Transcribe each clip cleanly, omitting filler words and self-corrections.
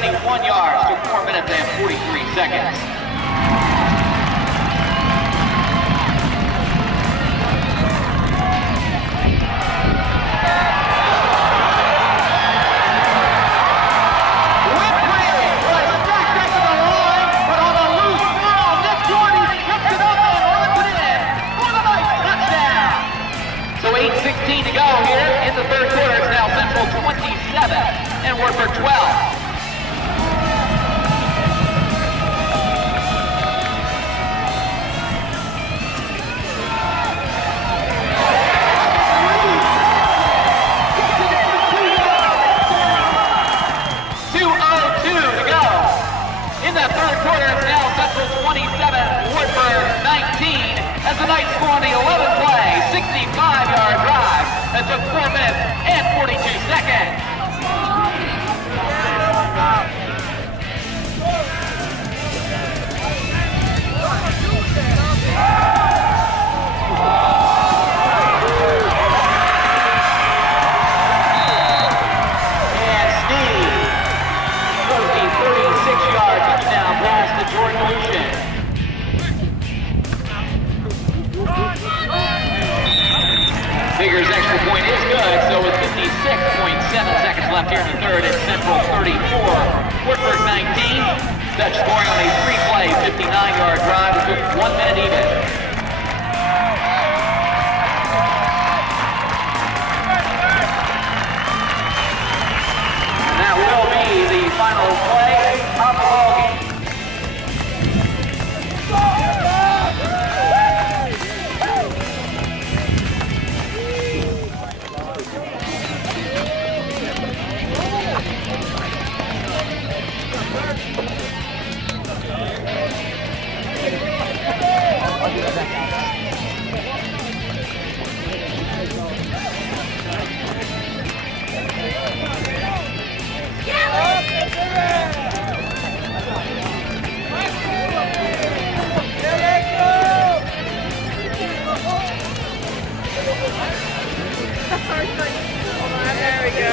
71 yards to 4 minutes and 43 seconds. To go here in the third quarter. It's now Central 27 and Wartburg 12. In the third quarter, it's now Central 27, Wartburg 19, as the Knights score on the 11th play, 65-yard drive that took 4 minutes and 42 seconds. And Steve throws the 36-yard touchdown pass to Jordan Lucian. Figures extra point is good, so with 56.7 seconds left here in the third, it's Central 34, Wartburg 19. Dutch scoring on a 3-play, 59-yard drive that took 1 minute even. And that will be the final play of the ball game. There we go.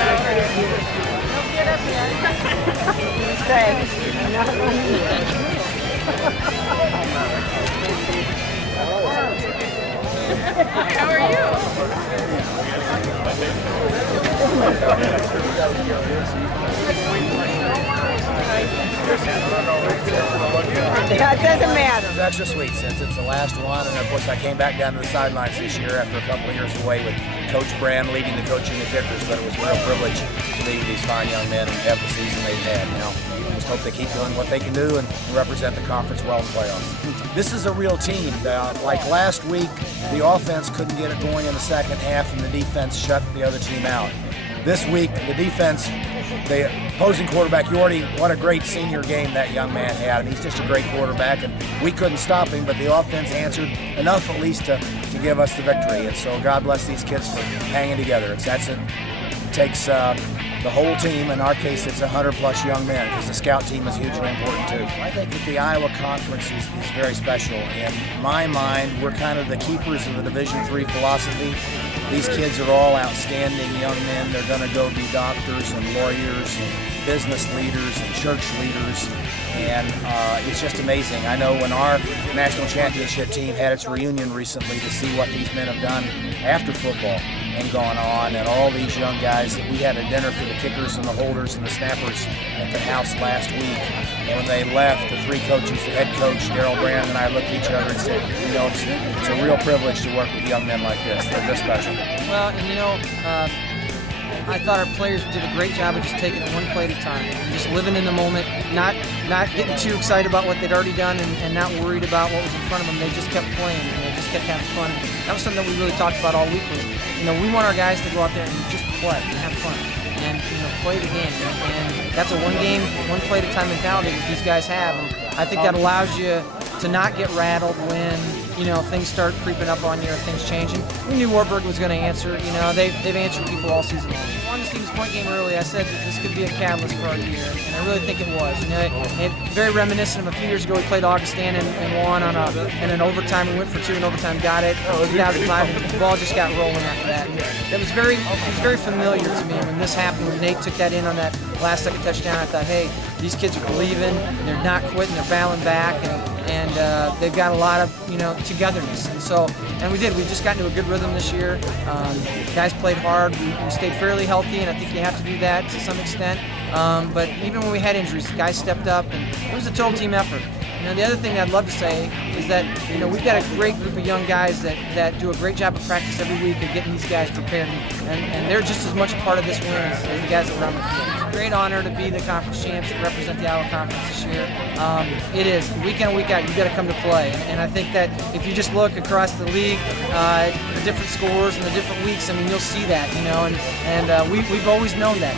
Don't get up yet. How are you? Yeah, it doesn't matter. It's extra sweet since it's the last one, and of course I came back down to the sidelines this year after a couple of years away with Coach Brand leading the coaching the kickers, but it was a real privilege to be with these fine young men and have the season they've had. Now, I just hope they keep doing what they can do and represent the conference well in playoffs. This is a real team. Like last week, the offense couldn't get it going in the second half, and the defense shut the other team out. This week, the defense, the opposing quarterback, Yorty, what a great senior game that young man had. And he's just a great quarterback, and we couldn't stop him, but the offense answered enough at least to give us the victory. And so God bless these kids for hanging together. It takes the whole team. In our case, it's 100-plus young men, because the scout team is hugely important too. I think that the Iowa Conference is very special. In my mind, we're kind of the keepers of the Division III philosophy. These kids are all outstanding young men. They're going to go be doctors and lawyers and business leaders and church leaders, and it's just amazing. I know when our national championship team had its reunion recently, to see what these men have done after football and gone on, and all these young guys. That we had a dinner for the kickers and the holders and the snappers at the house last week, and when they left, the three coaches, the head coach, Daryl Brand, and I looked at each other and said, you know, it's a real privilege to work with young men like this. They're just special. Well, and you know, I thought our players did a great job of just taking it one play at a time, and just living in the moment, not getting too excited about what they'd already done, and not worried about what was in front of them. They just kept playing, and they just kept having fun. That was something that we really talked about all week. Was, you know, we want our guys to go out there and just play and have fun, and you know, play the game. And that's a one game, one play at a time mentality that these guys have. And I think that allows you to not get rattled when things start creeping up on you or things changing. We knew Wartburg was going to answer. They've answered people all season long. We won the Stevens Point game early. I said that this could be a catalyst for our year, and I really think it was. It very reminiscent of a few years ago we played Augustana and won in an overtime. We went for 2 in overtime, got it. 2005, and the ball just got rolling after that. And it was very familiar to me when this happened. When Nate took that in on that last second touchdown, I thought, hey, these kids are believing, they're not quitting, they're battling back, and they've got a lot of togetherness. And we did. We just got into a good rhythm this year. Guys played hard. We stayed fairly healthy, and I think you have to do that to some extent. But even when we had injuries, guys stepped up, and it was a total team effort. The other thing I'd love to say is that we've got a great group of young guys that do a great job of practice every week of getting these guys prepared, and they're just as much a part of this win as the guys that were on the field. It's a great honor to be the conference champs and represent the Iowa Conference this year. It is. Week in and week out, you've got to come to play. And I think that if you just look across the league, the different scores and the different weeks, you'll see that, and we've always known that.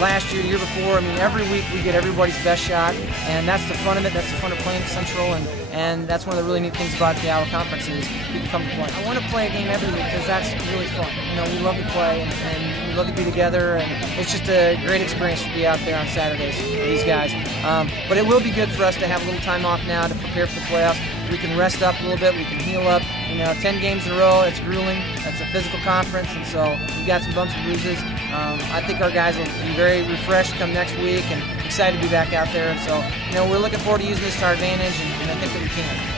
Last year, the year before, every week we get everybody's best shot, and that's the fun of it. That's the fun of playing at Central, and that's one of the really neat things about the Iowa Conference is people come to play. I want to play a game every week because that's really fun. We love to play, and we love to be together, and it's just a great experience to be out there on Saturdays with these guys. But it will be good for us to have a little time off now to prepare for the playoffs. We can rest up a little bit. We can heal up. 10 games in a row, it's grueling. It's a physical conference, and so we've got some bumps and bruises. I think our guys will be very refreshed come next week and excited to be back out there. And so, we're looking forward to using this to our advantage, and I think that we can.